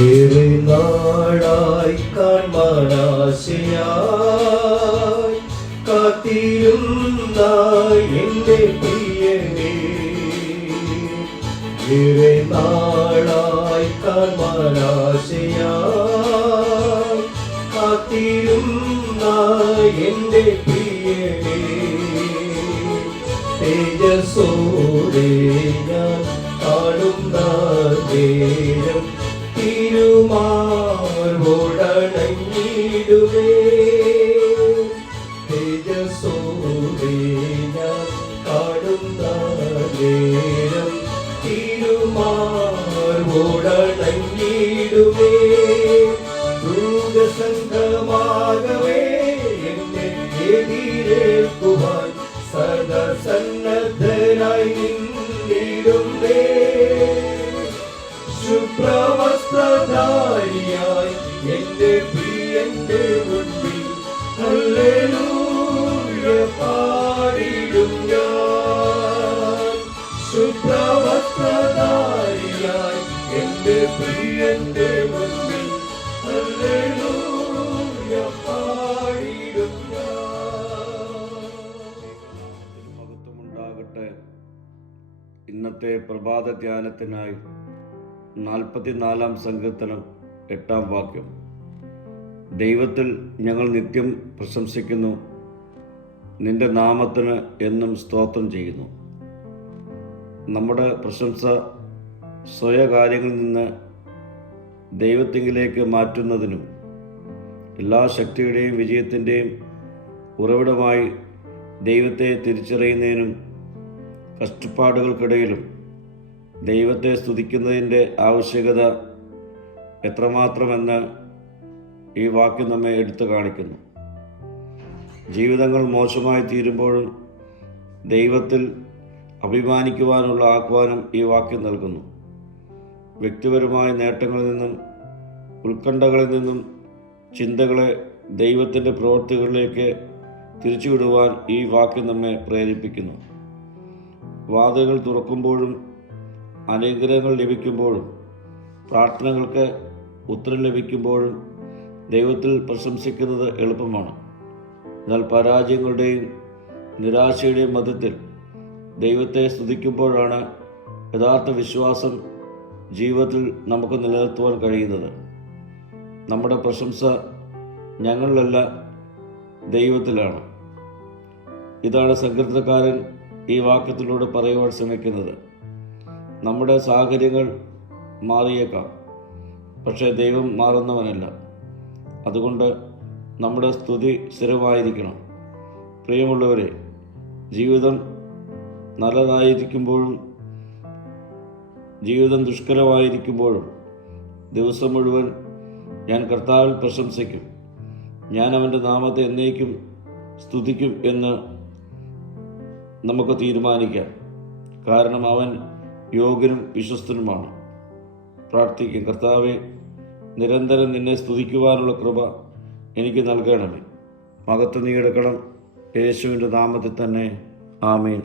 ഏറെ നാളായി കാൺമാനാശയായി കാത്തിരുന്ന എന്റെ പ്രിയനേ, ഏറെ നാളായി കാൺമാനാശയായി കാത്തിരുന്ന എന്റെ പ്രിയനേ, തേജസ്സോടെ ഞാൻ കാണുന്ന നേരം തിരുമാർവോടണഞ്ഞിടുമേ, തേജസ്സോടെ ഞാൻ കാണുന്ന നേരം തിരുമാർവോടണഞ്ഞിടുമേ, ദൂതസംഘമാകവേ എന്നെ എതിരേൽക്കുവാൻ സദാ സന്നദ്ധരായി നിന്നിടുന്നേ, ശുഭ്രവസ്ത്രധാരിയായി എന്റെ പ്രിയന്റെ മുൻപിൽ ഹല്ലേലൂയ പാടിടും ഞാൻ, ശുഭ്രവസ്ത്രധാരിയായി എന്റെ പ്രിയന്റെ മുൻപിൽ ഹല്ലേലൂയ പാടിടും ഞാൻ. മഹത്വമുണ്ടാകട്ടെ. ഇന്നത്തെ പ്രഭാത ധ്യാനത്തിനായി 44 സങ്കീർത്തനം 8 വാക്യം. ദൈവത്തിൽ ഞങ്ങൾ നിത്യം പ്രശംസിക്കുന്നു, നിന്റെ നാമത്തിന് എന്നും സ്തോത്രം ചെയ്യുന്നു. നമ്മുടെ പ്രശംസ സ്വയകാര്യങ്ങളിൽ നിന്ന് ദൈവത്തിങ്കിലേക്ക് മാറ്റുന്നതിനും എല്ലാ ശക്തിയുടെയും വിജയത്തിൻ്റെയും ഉറവിടമായി ദൈവത്തെ തിരിച്ചറിയുന്നതിനും കഷ്ടപ്പാടുകൾക്കിടയിലും ദൈവത്തെ സ്തുതിക്കുന്നതിൻ്റെ ആവശ്യകത എത്രമാത്രമെന്ന് ഈ വാക്യം നമ്മെ എടുത്തു കാണിക്കുന്നു. ജീവിതങ്ങൾ മോശമായി തീരുമ്പോഴും ദൈവത്തിൽ അഭിമാനിക്കുവാനുള്ള ആഹ്വാനം ഈ വാക്യം നൽകുന്നു. വ്യക്തിപരമായ നേട്ടങ്ങളിൽ നിന്നും ഉത്കണ്ഠകളിൽ നിന്നും ചിന്തകളെ ദൈവത്തിൻ്റെ പ്രവൃത്തികളിലേക്ക് തിരിച്ചുവിടുവാൻ ഈ വാക്യം നമ്മെ പ്രേരിപ്പിക്കുന്നു. വാതിലുകൾ തുറക്കുമ്പോഴും അനുഗ്രഹങ്ങൾ ലഭിക്കുമ്പോഴും പ്രാർത്ഥനകൾക്ക് ഉത്തരം ലഭിക്കുമ്പോഴും ദൈവത്തിൽ പ്രശംസിക്കുന്നത് എളുപ്പമാണ്. എന്നാൽ പരാജയങ്ങളുടെയും നിരാശയുടെയും മധ്യത്തിൽ ദൈവത്തെ സ്തുതിക്കുമ്പോഴാണ് യഥാർത്ഥ വിശ്വാസം ജീവിതത്തിൽ നമുക്ക് നിലനിർത്തുവാൻ കഴിയുന്നത്. നമ്മുടെ പ്രശംസ ഞങ്ങളിലല്ല, ദൈവത്തിലാണ്. ഇതാണ് സങ്കീർത്തനക്കാരൻ ഈ വാക്യത്തിലൂടെ പറയുവാൻ ശ്രമിക്കുന്നത്. നമ്മുടെ സാഹചര്യങ്ങൾ മാറിയേക്കാം, പക്ഷേ ദൈവം മാറുന്നവനല്ല. അതുകൊണ്ട് നമ്മുടെ സ്തുതി സ്ഥിരമായിരിക്കണം. പ്രിയമുള്ളവരെ, ജീവിതം നല്ലതായിരിക്കുമ്പോഴും ജീവിതം ദുഷ്കരമായിരിക്കുമ്പോഴും ദിവസം മുഴുവൻ ഞാൻ കർത്താവിൽ പ്രശംസിക്കും, ഞാൻ അവൻ്റെ നാമത്തെ എന്നേക്കും സ്തുതിക്കും എന്ന് നമുക്ക് തീരുമാനിക്കാം. കാരണം അവൻ യോഗ്യനും വിശ്വസ്തനുമാണ്. പ്രാർത്ഥിക്കും, കർത്താവെ, നിരന്തരം നിന്നെ സ്തുതിക്കുവാനുള്ള കൃപ എനിക്ക് നൽകണമേ. മഹത്വം നീ എടുക്കണം. യേശുവിൻ്റെ നാമത്തിൽ തന്നെ. ആമേൻ.